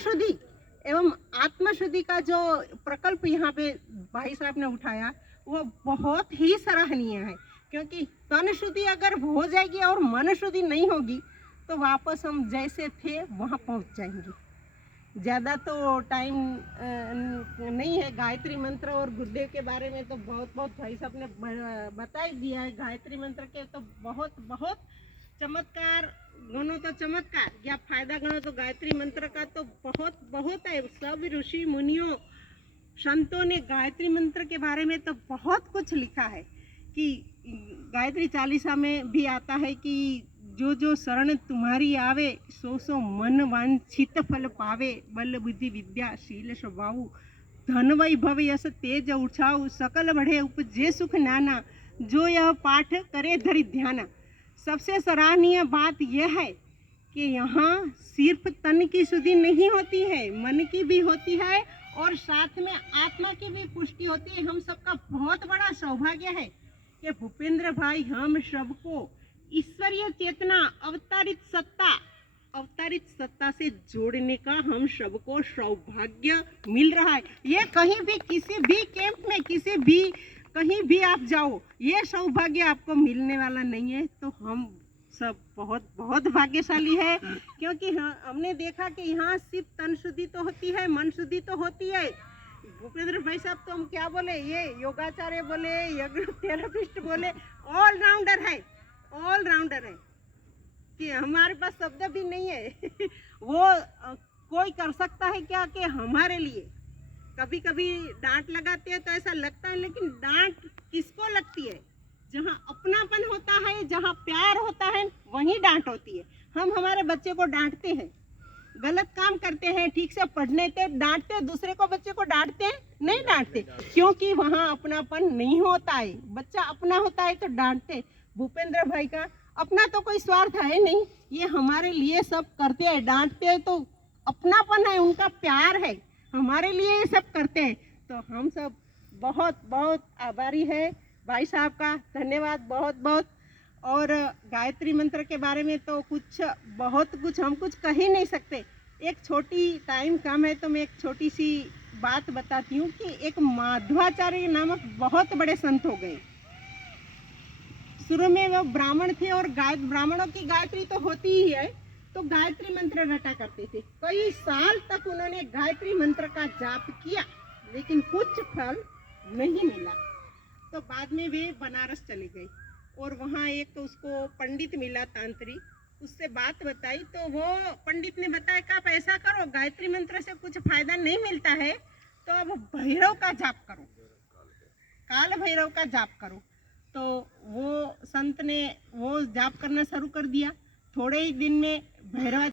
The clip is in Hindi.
शुद्धि एवं आत्मशुद्धि का जो प्रकल्प यहाँ पे भाई साहब ने उठाया वो बहुत ही सराहनीय है, क्योंकि तन शुद्धि अगर हो जाएगी और मन शुद्धि नहीं होगी तो वापस हम जैसे थे वहाँ पहुँच जाएंगे। ज़्यादा तो टाइम नहीं है। गायत्री मंत्र और गुड्डे के बारे में तो बहुत भाई साहब ने बता ही दिया है। गायत्री मंत्र के तो बहुत चमत्कार गणो तो चमत्कार या फायदा गणो तो गायत्री मंत्र का तो बहुत है। सब ऋषि मुनियों संतों ने गायत्री मंत्र के बारे में तो बहुत कुछ लिखा है कि गायत्री चालीसा में भी आता है कि जो शरण तुम्हारी आवे सो मन वांछित फल पावे, बल बुद्धि विद्या शील स्वभाव धन वैभव यश तेज उछाऊ सकल बढ़े उपजे सुख नाना, जो यह पाठ करे धरि ध्याना। सबसे सराहनीय बात यह है कि यहाँ सिर्फ तन की शुद्धि नहीं होती है, मन की भी होती है और साथ में आत्मा की भी पुष्टि होती है। हम सबका बहुत बड़ा सौभाग्य है कि भूपेंद्र भाई हम सबको ईश्वरीय चेतना अवतारित सत्ता से जोड़ने का हम सबको सौभाग्य मिल रहा है। ये कहीं भी किसी भी कैंप में कहीं भी आप जाओ, ये सौभाग्य आपको मिलने वाला नहीं है। तो हम सब बहुत भाग्यशाली है, क्योंकि हमने देखा कि यहाँ सिर्फ तन शुद्धि तो होती है, मन शुद्धि तो होती है। भूपेंद्र भाई साहब तो हम क्या बोले, ये योगाचार्य बोले, योग थेरेपिस्ट बोले, ऑलराउंडर है कि हमारे पास शब्द भी नहीं है। वो कोई कर सकता है क्या कि हमारे लिए कभी डांट लगाते हैं तो ऐसा लगता है, लेकिन डांट किसको लगती है? जहाँ अपनापन होता है, जहाँ प्यार होता है, वहीं डांट होती है। हम हमारे बच्चे को डांटते हैं, गलत काम करते हैं, ठीक से पढ़ने ते डांटते, दूसरे को बच्चे को डांटते हैं? नहीं डांटते, क्योंकि वहाँ अपनापन नहीं होता है। बच्चा अपना होता है तो डांटते। भूपेंद्र भाई का अपना तो कोई स्वार्थ है नहीं, ये हमारे लिए सब करते हैं। डांटते हैं तो अपनापन है, उनका प्यार है, हमारे लिए ये सब करते हैं। तो हम सब बहुत आभारी है भाई साहब का। धन्यवाद बहुत। और गायत्री मंत्र के बारे में तो बहुत कुछ हम कुछ कह ही नहीं सकते। एक छोटी टाइम कम है तो मैं एक छोटी सी बात बताती हूँ कि एक माधवाचार्य नामक बहुत बड़े संत हो गए। शुरू में वो ब्राह्मण थे और ब्राह्मणों की गायत्री तो होती ही है, तो गायत्री मंत्र रटा करते थे। कई साल तक उन्होंने गायत्री मंत्र का जाप किया, लेकिन कुछ फल नहीं मिला। तो बाद में वे बनारस चले गए और वहाँ एक तो उसको पंडित मिला तांत्रिक, उससे बात बताई तो वो पंडित ने बताया कि आप ऐसा करो, गायत्री मंत्र से कुछ फायदा नहीं मिलता है तो अब भैरव का जाप करो, काल भैरव का जाप करो। तो वो संत ने वो जाप करना शुरू कर दिया। थोड़े ही दिन में भैरव